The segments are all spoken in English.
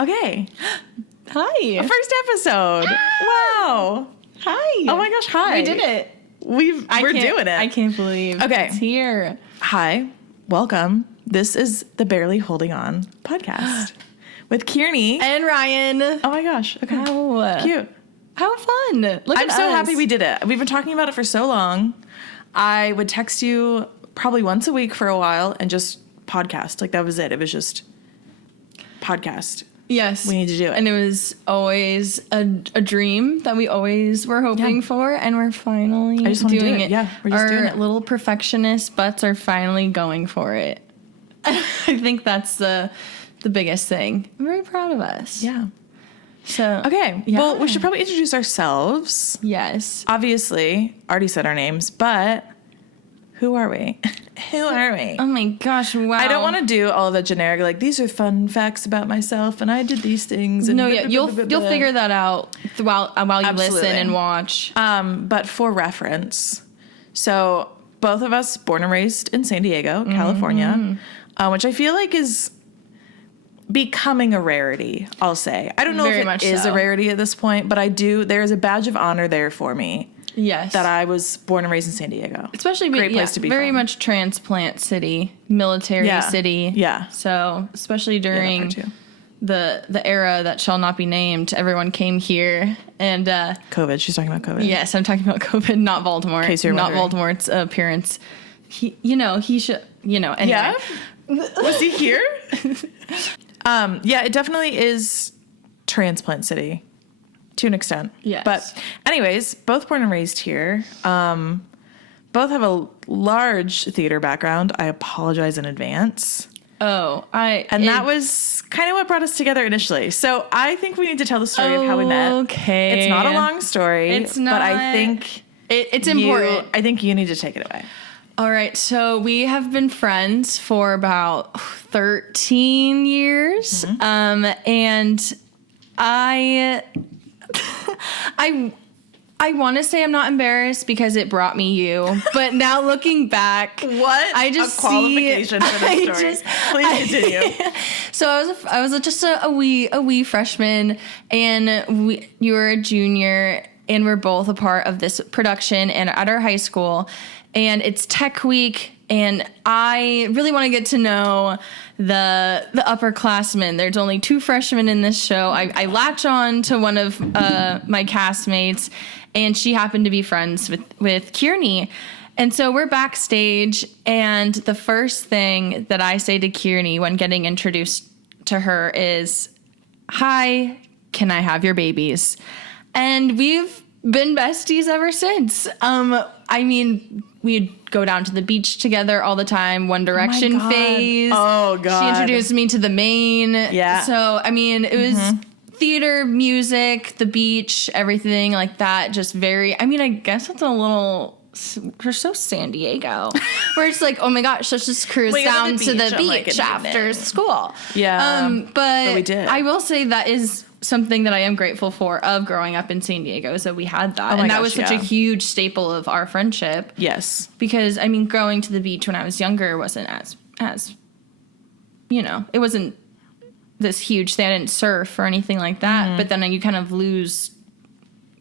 Okay. Hi. First episode. Wow. Hi. Oh my gosh, hi. We did it. We're doing it. I can't believe it's here. Hi. Welcome. This is the Barely Holding On podcast with Kierney and Ryan. Oh my gosh. Okay. How cute. How fun. I'm so happy we did it. We've been talking about it for so long. I would text you probably once a week for a while and just podcast. Like that was it. It was just podcast. Yes. We need to do it. And it was always a dream that we always were hoping for, and we're finally doing it. Yeah, we're just doing it. Our little perfectionist butts are finally going for it. I think that's the biggest thing. I'm very proud of us. Yeah. So okay. Yeah. Well, we should probably introduce ourselves. Yes. Obviously, already said our names, but who are we? Who are we? Oh my gosh, wow. I don't want to do all of the generic, like, these are fun facts about myself, and I did these things. And no, yeah, you'll figure that out while you listen and watch. But for reference, so both of us born and raised in San Diego, California, which I feel like is becoming a rarity, I'll say. I don't know if it is a rarity at this point, but there is a badge of honor there for me. Yes. That I was born and raised in San Diego. Especially great place to be very from. Much transplant city, military city. Yeah. So especially during the era that shall not be named, everyone came here and COVID. She's talking about COVID. Yes, I'm talking about COVID, not Baltimore. In case you're not Baltimore's appearance. He should, anyway. Yeah. Was he here? Yeah, it definitely is transplant city. To an extent. Yes. But anyways, both born and raised here. Both have a large theater background. I apologize in advance. That was kind of what brought us together initially. So I think we need to tell the story of how we met. Okay. It's not a long story. It's not. But I think it's important. I think you need to take it away. All right. So we have been friends for about 13 years. And I want to say I'm not embarrassed because it brought me you, but now looking back, I just a qualification for this story. Please continue. So I was just a wee freshman, and you were a junior, and we're both a part of this production and at our high school, and it's Tech Week. And I really want to get to know the upperclassmen. There's only 2 freshmen in this show. I latch on to one of my castmates, and she happened to be friends with Kierney. And so we're backstage, and the first thing that I say to Kierney when getting introduced to her is, "Hi, can I have your babies?" And we've been besties ever since. I mean, we'd go down to the beach together all the time. One Direction phase. Oh, God. She introduced me to the main. Yeah. So, I mean, it was theater, music, the beach, everything like that. Just very, I guess it's a little, we're so San Diego. Where it's like, oh my gosh, let's just cruise down to the beach after school. Yeah. But we did. I will say that is something that I am grateful for of growing up in San Diego is that we had that. And that was such a huge staple of our friendship. Yes. Because, going to the beach when I was younger wasn't as it wasn't this huge thing. I didn't surf or anything like that. But then you kind of lose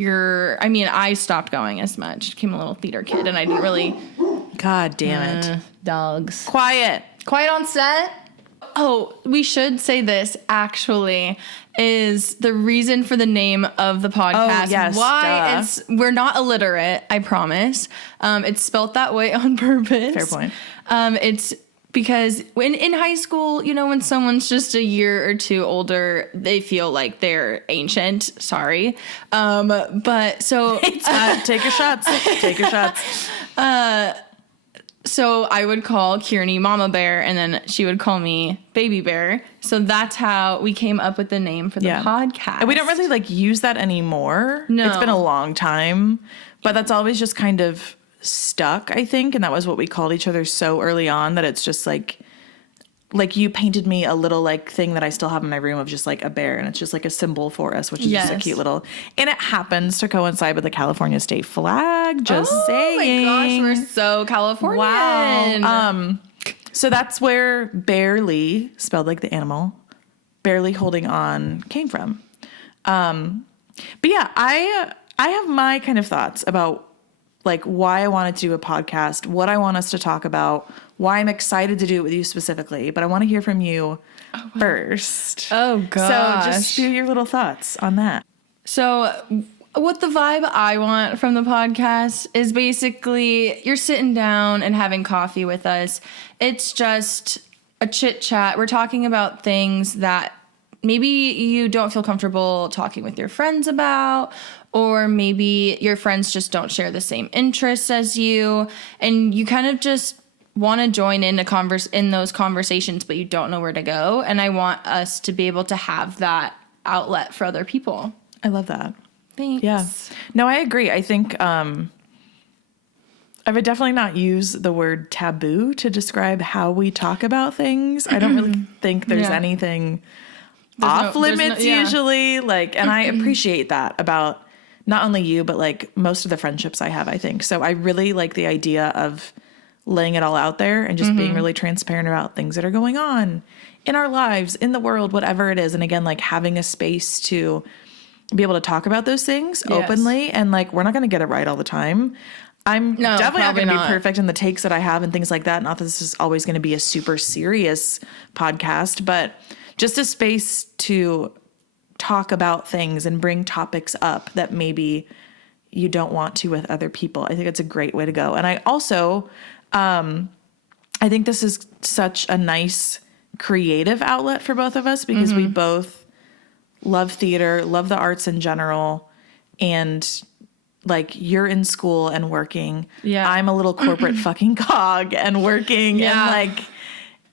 I stopped going as much. Became a little theater kid, and I didn't really... God damn it. Dogs. Quiet on set? Oh, we should say this, actually, is the reason for the name of the podcast. Oh, yes, why we're not illiterate, I promise. It's spelt that way on purpose. Fair point. It's because in high school, when someone's just a year or 2 older, they feel like they're ancient. Sorry. But so... take your shots. Take your shots. So I would call Kierney Mama Bear, and then she would call me Baby Bear. So that's how we came up with the name for the podcast. And we don't really use that anymore. No. It's been a long time, but that's always just kind of stuck, I think. And that was what we called each other so early on that it's just like you painted me a little thing that I still have in my room of just a bear, and it's just a symbol for us, which is just a cute little, and it happens to coincide with the California state flag. Just saying. Oh my gosh, we're so Californian. Wow. So that's where barely, spelled like the animal, barely holding on came from. But yeah, I have my kind of thoughts about like why I wanted to do a podcast, what I want us to talk about, why I'm excited to do it with you specifically. But I want to hear from you first. Oh, gosh. So just spew your little thoughts on that. So what the vibe I want from the podcast is basically you're sitting down and having coffee with us. It's just a chit chat. We're talking about things that maybe you don't feel comfortable talking with your friends about, or maybe your friends just don't share the same interests as you, and you kind of just want to join in in those conversations, but you don't know where to go. And I want us to be able to have that outlet for other people. I love that. Thanks. Yeah. No, I agree. I think I would definitely not use the word taboo to describe how we talk about things. I don't really think there's anything off limits usually. Like, and I appreciate that about not only you, but like most of the friendships I have, I think. So I really like the idea of laying it all out there and just being really transparent about things that are going on in our lives, in the world, whatever it is. And again, like having a space to be able to talk about those things openly. And like, we're not going to get it right all the time. I'm definitely not going to be perfect in the takes that I have and things like that. Not that this is always going to be a super serious podcast, but just a space to talk about things and bring topics up that maybe you don't want to with other people. I think it's a great way to go. And I also, I think this is such a nice creative outlet for both of us because we both love theater, love the arts in general, and like you're in school and working. Yeah. I'm a little corporate fucking cog and working. Yeah. And like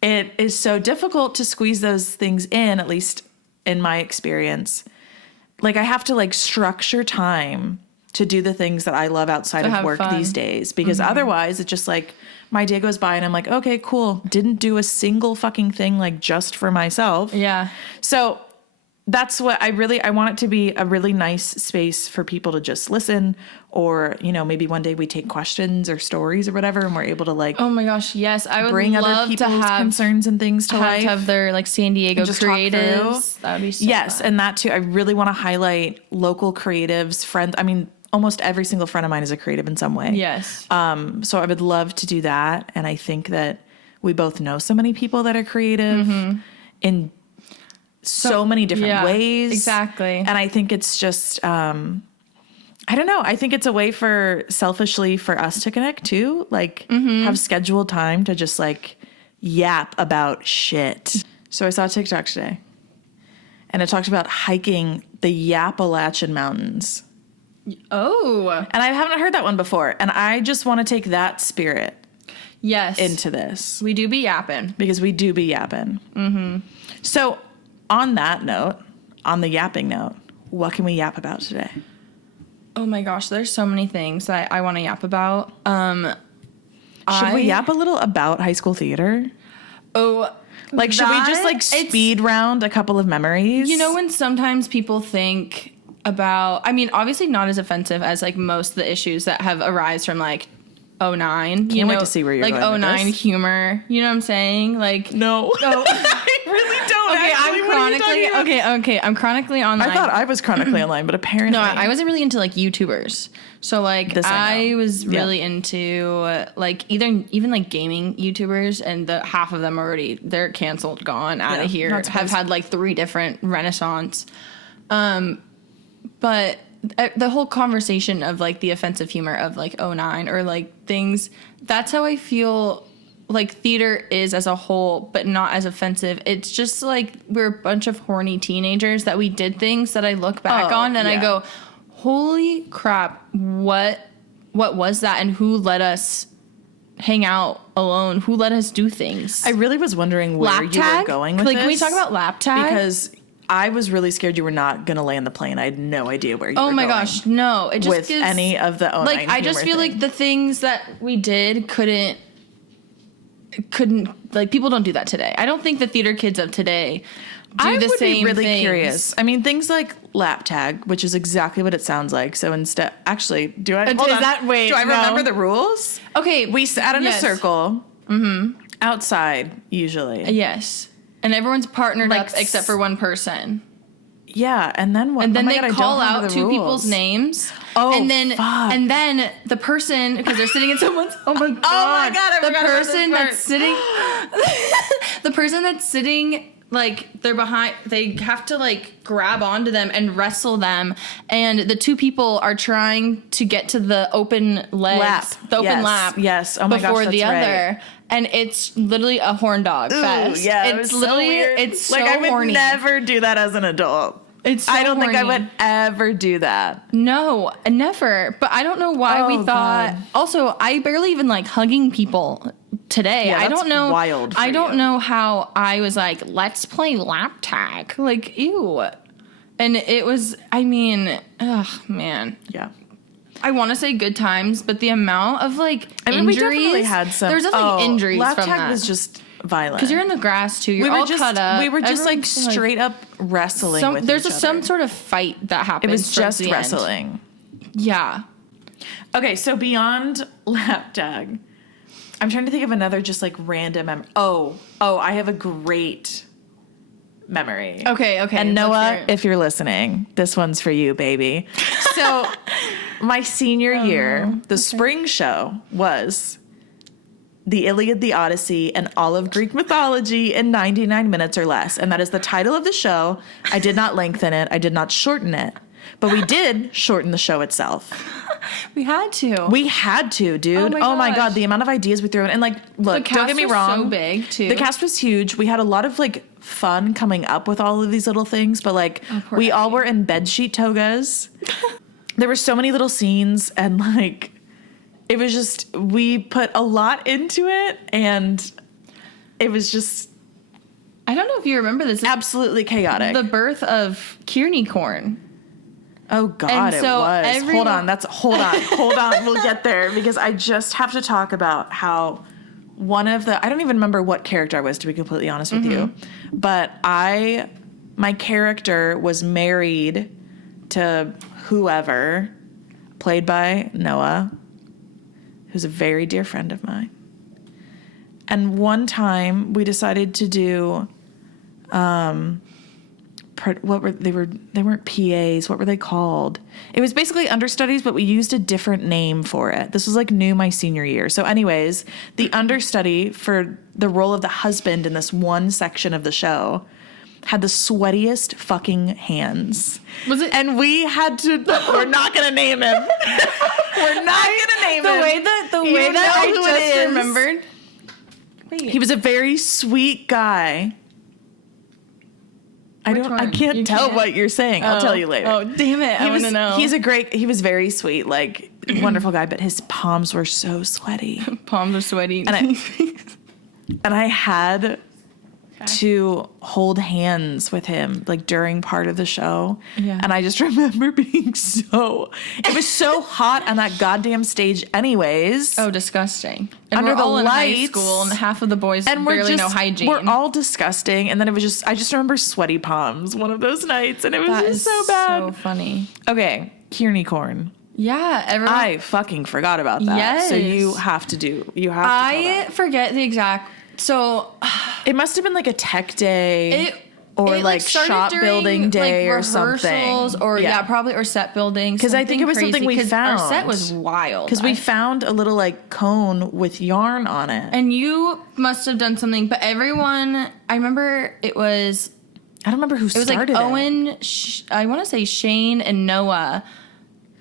it is so difficult to squeeze those things in, at least in my experience. Like I have to like structure time to do the things that I love outside of work these days, because otherwise it's just like my day goes by and I'm like, okay, cool. Didn't do a single fucking thing like just for myself. Yeah. So that's what I want it to be, a really nice space for people to just listen, or, you know, maybe one day we take questions or stories or whatever and we're able to like, oh my gosh, yes, I would bring love other people's to have concerns and things to life. To have their like San Diego creatives. That would be so fun. And that too. I really want to highlight local creatives, friends. I mean, almost every single friend of mine is a creative in some way. Yes. So I would love to do that. And I think that we both know so many people that are creative in so many different ways. Exactly. And I think it's just, I don't know. I think it's a way selfishly for us to connect too. Like have scheduled time to just like yap about shit. So I saw a TikTok today and it talked about hiking the Appalachian Mountains. Oh. And I haven't heard that one before. And I just want to take that spirit into this. We do be yapping. Because we do be yapping. So on that note, on the yapping note, what can we yap about today? Oh my gosh, there's so many things that I want to yap about. Should we yap a little about high school theater? Oh, like, should we just like speed round a couple of memories? You know, when sometimes people think about, I mean, obviously not as offensive as like most of the issues that have arisen from like 09. Can't wait to see where you're like going Like with 09 this. humor. You know what I'm saying? Like, no. I really don't. Okay, I'm chronically online. I thought I was chronically online, but apparently no, I wasn't really into like YouTubers. So like I was really into into like even like gaming YouTubers, and half of them they're canceled, gone out of here. Have had like 3 different renaissance. But the whole conversation of like the offensive humor of like 09 or like things, that's how I feel like theater is as a whole, but not as offensive. It's just like we're a bunch of horny teenagers that we did things that I look back on and I go, holy crap, what was that, and who let us hang out alone? Who let us do things? I really was wondering where you were going with this. Can we talk about lap tag? Because I was really scared you were not going to land the plane. I had no idea where you were going. Oh my gosh, no. It just with any of the 09 like I just feel like the things that we did couldn't like, people don't do that today. I don't think the theater kids of today do the same things. I would be really curious. I mean, things like lap tag, which is exactly what it sounds like. So instead, actually, do I remember the rules? Okay. We sat in a circle outside usually. Yes. And everyone's partnered Like, up except for one person. Yeah, and then what? And then oh my they God, I call don't remember out the two rules. people's names. Oh, and then fuck. and then the person, because they're sitting in someone's oh my god, I the forgot about this person part. that's sitting the person that's sitting, like, they're behind, they have to like grab onto them and wrestle them, and the two people are trying to get to the open legs, the open Yes, lap, yes. Oh my gosh, before the that's other. right. And it's literally a horn dog fest. Yeah, it's it was literally so weird. it's so like I would horny. never do that as an adult. It's so I don't think I horny. would ever do that. No, never. But I don't know why we Oh, thought. God. Also, I barely even like hugging people today. Yeah, I don't that's know. wild for I don't you. know how I was like, let's play lap tag. Like, ew. And it was, I mean, ugh, man. Yeah. I want to say good times, but the amount of like I mean, injuries. we definitely had some. There's definitely injuries lap from tag that. was just violent. Because you're in the grass too. You're we were all just cut up. we were just like Everyone's, straight up wrestling with there's each other. some sort of fight that happens. It was towards just the end. wrestling. Yeah. Okay, so beyond lap tag, I'm trying to think of another just like random I have a great memory. Okay. And let's hear Noah, it. if you're listening, this one's for you, baby. So my senior year, the spring show was The Iliad, the Odyssey, and all of Greek mythology in 99 minutes or less. And that is the title of the show. I did not lengthen it. I did not shorten it. But we did shorten the show itself. We had to. We had to, dude. Oh Oh my my God, gosh. the amount of ideas we threw in. And like, look, cast don't get me was wrong. so big, too. The cast was huge. We had a lot of like fun coming up with all of these little things, but like poor we all Eddie. were in bedsheet togas. There were so many little scenes, and like it was just, we put a lot into it, and it was just I don't know if you remember this. absolutely chaotic. The birth of Kierney corn. Oh God, And it so was. everyone- Hold on. We'll get there because I just have to talk about how one of the, I don't even remember what character I was, to be completely honest with you, but my character was married to whoever, played by Noah, who's a very dear friend of mine. And one time we decided to do, they weren't PAs. What were they called? It was basically understudies, but we used a different name for it. This was like new my senior year. So anyways, the understudy for the role of the husband in this one section of the show had the sweatiest fucking hands. Was it? And we had to, we're not going to name him. We're not going to name him. The You way that know I who it just is. remembered. Wait. He was a very sweet guy. Which I one? can't You tell can't? what you're saying. I'll tell you later. Oh, damn it. I want to know. He was very sweet, like wonderful guy, but his palms were so sweaty. Palms are sweaty. And I had to hold hands with him like during part of the show. Yeah. And I just remember being it was so hot on that goddamn stage anyways. Oh, disgusting. And Under we're the all in high lights. school, and half of the boys And we're barely just, know hygiene. we're all disgusting. And then I just remember sweaty palms one of those nights. And it was That just is so bad. so funny. Okay, Kierney corn. Yeah, everyone. I fucking forgot about that. Yes. So you have to tell that. forget the exact. So It must have been like a tech day it or it, like started shop during, building day like, or something. rehearsals or probably or set building. 'Cause I think it was something we Our found. set was wild. Because we found a little like cone with yarn on it. and you must have done something, but everyone. I remember it was. I don't remember who It was started like it. Owen. I want to say Shane and Noah.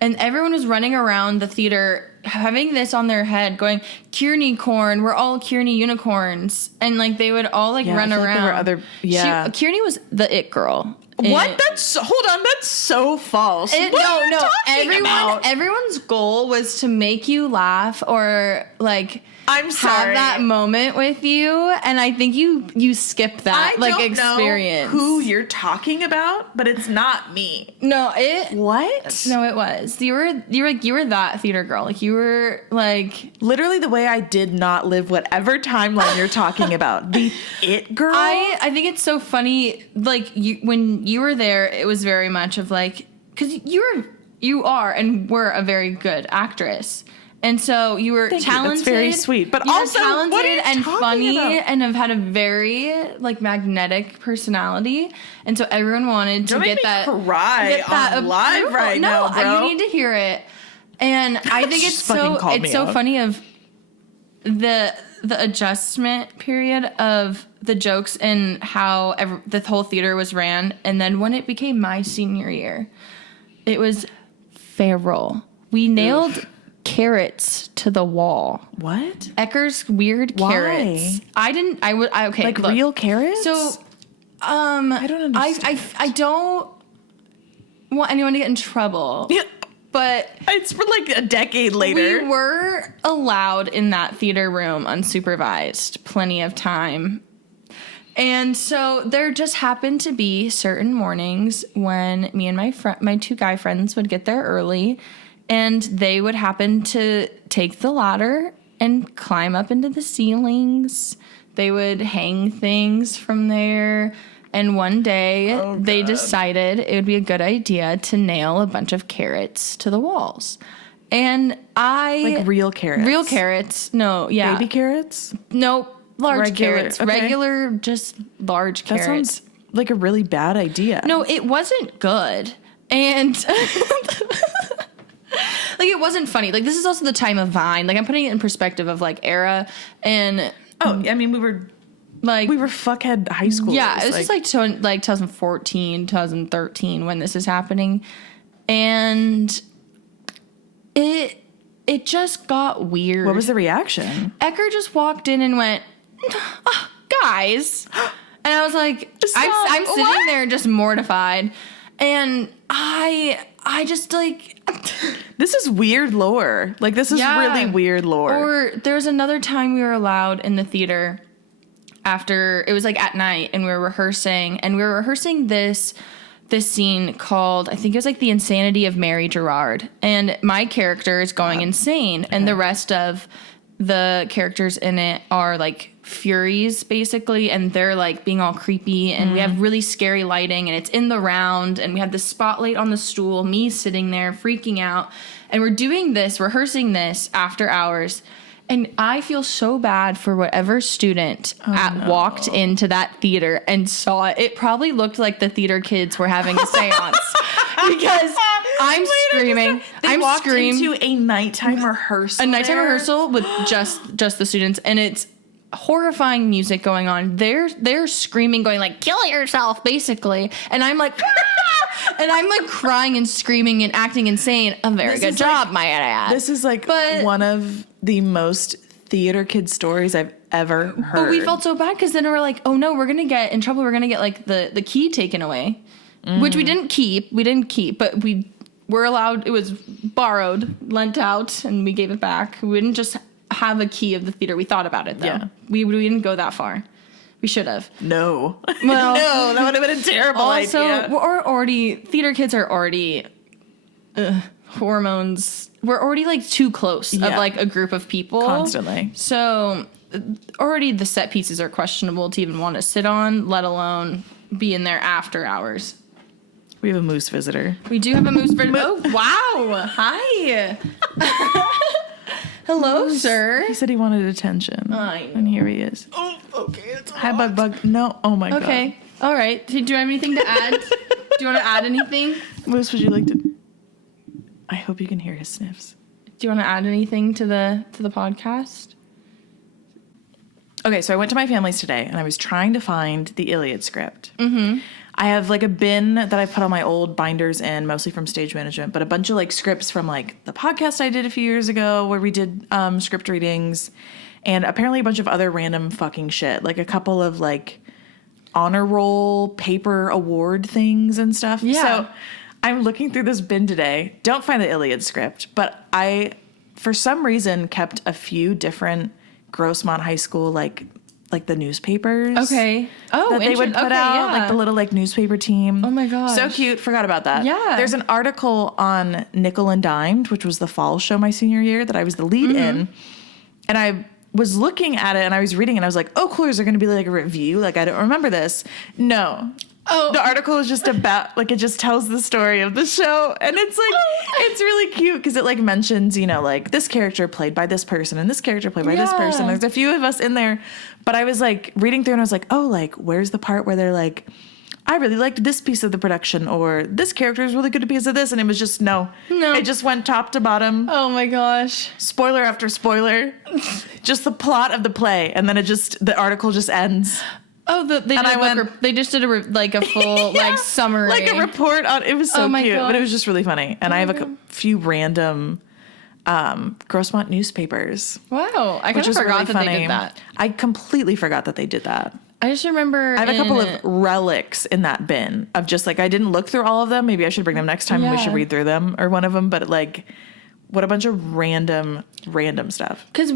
And everyone was running around the theater having this on their head going, Kierney corn, we're all Kierney unicorns. And like they would all like Yeah, I run feel like around. there were other- yeah. Kierney was the it girl. What? And Hold on, that's so false. What are you talking about? Everyone's goal was to make you laugh or like I'm sorry. have that moment with you. And I think you skipped that I like don't experience. know who you're talking about, but it's not me. No, it What? No, it was. You were that theater girl. Like you were like Literally the way I did not live whatever timeline you're talking about. The it girl. I think it's so funny. Like when you were there, it was very much of like because you are and were a very good actress, And so you were talented. That's very sweet. But you were also, talented what are you and talking funny about? and have had a very like magnetic personality. And so everyone wanted to Don't get make me that cry on live approval. right now, bro. No, you need to hear it. And I think Just fucking called me out. funny of the adjustment period of the jokes and how the whole theater was ran. And then when it became my senior year, it was feral. We nailed carrots to the wall. What? Ecker's weird Why? carrots. Okay. Like look. real carrots? So, I don't understand. I don't want anyone to get in trouble. Yeah. But It's for like a decade later. we were allowed in that theater room unsupervised plenty of time. And so there just happened to be certain mornings when me and my two guy friends would get there early, and they would happen to take the ladder and climb up into the ceilings. They would hang things from there. And one day they decided it would be a good idea to nail a bunch of carrots to the walls. And Like real carrots. Real carrots. No, yeah. Baby carrots? Nope. Large Regular, carrots. okay. Regular, just large That carrots. sounds like a really bad idea. No, it wasn't good. And like it wasn't funny. Like this is also the time of Vine. Like I'm putting it in perspective of like era and Oh, I mean, we were fuckhead high schoolers. yeah, it was just like 2014, 2013 when this is happening. And it just got weird. What was the reaction? Ecker just walked in and went, "Oh, guys." And I was like, I'm sitting What? there just mortified. And I just like, This is weird lore. Like, this is Yeah. really weird lore. or there was another time we were allowed in the theater after, it was like at night, and we were rehearsing this scene called, I think it was like The Insanity of Mary Gerard. And my character is going insane. And the rest of the characters in it are like furies basically. And they're like being all creepy. And we have really scary lighting, and it's in the round. And we have the spotlight on the stool, me sitting there freaking out. And we're rehearsing this after hours. And I feel so bad for whatever student walked into that theater and saw it. It probably looked like the theater kids were having a seance because I'm screaming. They walked into a nighttime rehearsal. A nighttime there? rehearsal with just the students, and it's horrifying music going on. They're screaming, going like "kill yourself," basically, and I'm like. And I'm like crying and screaming and acting insane. A very good job, might I add. This is like one of the most theater kid stories I've ever heard. But we felt so bad because then we were like, oh no, we're going to get in trouble. We're going to get like the key taken away, which we didn't keep. But we were allowed, it was borrowed, lent out, and we gave it back. We didn't just have a key of the theater. We thought about it though. Yeah. We didn't go that far. We should have. No. Well, no, that would have been a terrible idea. Theater kids are already hormones. We're already like too close of like a group of people. Constantly. So already the set pieces are questionable to even want to sit on, let alone be in there after hours. We have a moose visitor. We do have a moose bird. Oh, wow. Hi. Hello, sir. He said he wanted attention. I know. And here he is. Oh, okay. It's Hi, Bug. No. Oh, my God. Okay. All right. Do you have anything to add? Do you want to add anything? Moose, would you like to... I hope you can hear his sniffs. Do you want to add anything to the podcast? Okay, so I went to my family's today, and I was trying to find the Iliad script. Mm-hmm. I have like a bin that I put all my old binders in, mostly from stage management, but a bunch of like scripts from like the podcast I did a few years ago where we did script readings, and apparently a bunch of other random fucking shit, like a couple of like honor roll paper award things and stuff. Yeah. So I'm looking through this bin today. Don't find the Iliad script, but I, for some reason, kept a few different Grossmont High School like the newspapers. Okay. Oh, that they would put out, like the little like newspaper team. Oh my gosh. So cute. Forgot about that. Yeah. There's an article on Nickel and Dimed, which was the fall show my senior year that I was the lead in. And I was looking at it and I was reading and I was like, oh, cool, is there going to be like a review? Like, I don't remember this. No. Oh. The article is just about, like, it just tells the story of the show. And it's like, it's really cute because it, like, mentions, you know, like, this character played by this person and this character played by this person. There's a few of us in there. But I was, like, reading through and I was like, oh, like, where's the part where they're like, I really liked this piece of the production, or this character is really good because of this. And it was just, no. It just went top to bottom. Oh, my gosh. Spoiler after spoiler. Just the plot of the play. And then the article just ends. Oh, they just did a full like summary, like a report on. It was so cute, but it was just really funny. And I have a few random Grossmont newspapers. Wow, I kind of forgot that they did that. I completely forgot that they did that. I just remember I have a couple of relics in that bin of just like I didn't look through all of them. Maybe I should bring them next time and we should read through them or one of them. But like, what a bunch of random stuff. Because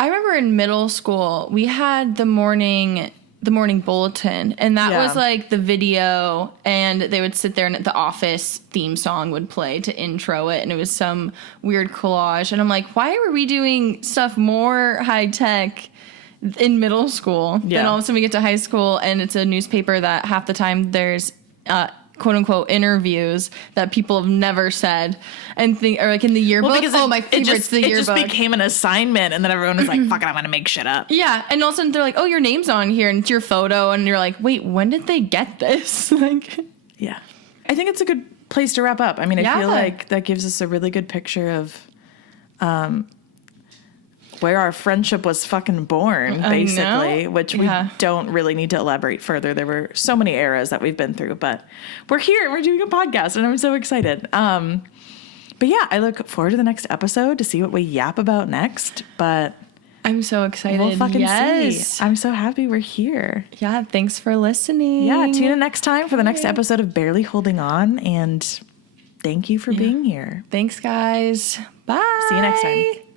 I remember in middle school, we had the morning bulletin, and that was like the video, and they would sit there and the Office theme song would play to intro it, and it was some weird collage. And I'm like, why were we doing stuff more high tech in middle school? Then all of a sudden we get to high school, and it's a newspaper that half the time there's quote unquote interviews that people have never said and or like in the yearbook. Well, because my favorite's the yearbook. It just became an assignment, and then everyone was like, fuck it, I'm gonna make shit up. Yeah, and all of a sudden they're like, oh, your name's on here and it's your photo, and you're like, wait, when did they get this? Like, yeah. I think it's a good place to wrap up. I mean, I feel like that gives us a really good picture of where our friendship was fucking born, basically, which we don't really need to elaborate further. There were so many eras that we've been through, but we're here and we're doing a podcast, and I'm so excited. But yeah, I look forward to the next episode to see what we yap about next, but I'm so excited. We'll fucking see. I'm so happy we're here. Yeah, thanks for listening. Yeah, tune in next time for the next episode of Barely Holding On, and thank you for being here. Thanks, guys. Bye. See you next time.